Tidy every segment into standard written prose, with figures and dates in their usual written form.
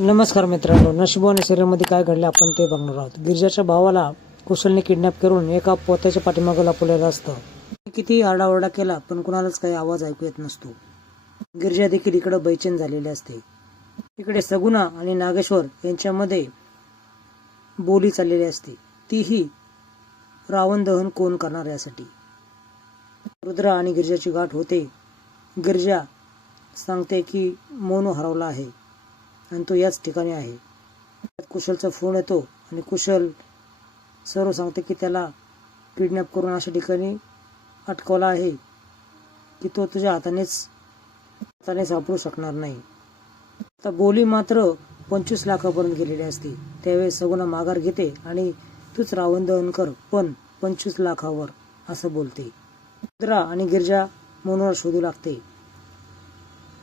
नमस्कार मित्रांनो, नशिबवाणी सिरियलमध्ये काय घडले आपण ते बघणार आहोत. गिरजाच्या भावाला कुशलने किडनॅप करून एका पोत्याच्या पाठीमागे लपवलेलं असतं. किती आरडाओरडा केला पण कुणालाच काही आवाज ऐकू येत नसतो. गिरजा देखील इकडे बेचैन झालेली असते. इकडे सगुणा आणि नागेश्वर यांच्यामध्ये बोली चाललेली असते, तीही रावण दहन कोण करणार यासाठी. रुद्रा आणि गिरजाची गाठ होते. गिरजा सांगते की मोनू हरवला आहे आणि तो याच ठिकाणी आहे. कुशलचा फोन येतो आणि कुशल सर्व सांगते की त्याला किडनॅप करून अशा ठिकाणी अटकवला आहे की तो तुझ्या हाताने सापडू शकणार नाही. आता बोली मात्र 25 लाखापर्यंत गेलेली असते. त्यावेळेस सगुणा माघार घेते आणि तूच रावण दहन कर, पण 25 लाखावर असं बोलते. रुद्रा आणि गिरजा मोनूला शोधू लागते.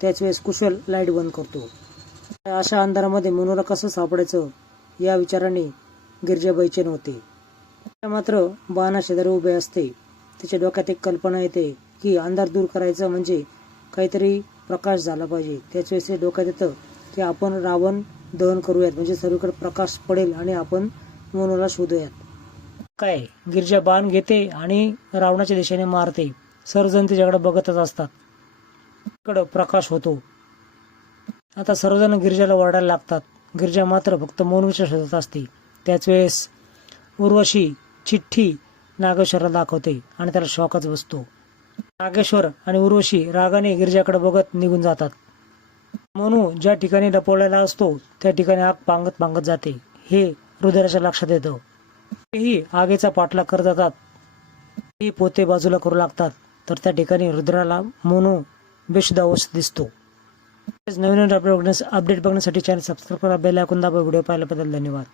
त्याच वेळेस कुशल लाईट बंद करतो. अशा अंधारामध्ये मोनूला कसं सापडायचं या विचाराने गिरजा बेचैन होते. मात्र बाणा शेजारी उभे असते. तिच्या डोक्यात एक कल्पना येते की अंधार दूर करायचं म्हणजे काहीतरी प्रकाश झाला पाहिजे. त्याच वेळेस डोक्यात येतं की आपण रावण दहन करूयात, म्हणजे सर्वीकडे प्रकाश पडेल आणि आपण मोनूला शोधूयात. काय गिरजा बाण घेते आणि रावणाच्या दिशेने मारते. सर्वजण तिच्याकडे बघतच असतात. इकडं प्रकाश होतो. आता सर्वजण गिरजाला ओरडायला लागतात. गिरजा मात्र फक्त मोनूच्या शोधत असते. त्याच वेळेस उर्वशी चिठ्ठी नागेश्वरला दाखवते आणि त्याला शॉकच बसतो. नागेश्वर आणि उर्वशी रागाने गिरजाकडे बघत निघून जातात. मोनू ज्या ठिकाणी लपवलेला असतो त्या ठिकाणी आग पांगत पांगत जाते. हे रुद्राच्या लक्षात येतं. तेही आगीचा पाठलाग करत जातात. ही पोते बाजूला करू लागतात. तर त्या ठिकाणी रुद्राला मोनू बेशुद्ध अवस्थेत दिसतो. नवीन अपडेट बघण्यासाठी चॅनल सबस्क्राईब करा, बेल आयकॉन दाबा. व्हिडिओ पाहिल्याबद्दल धन्यवाद.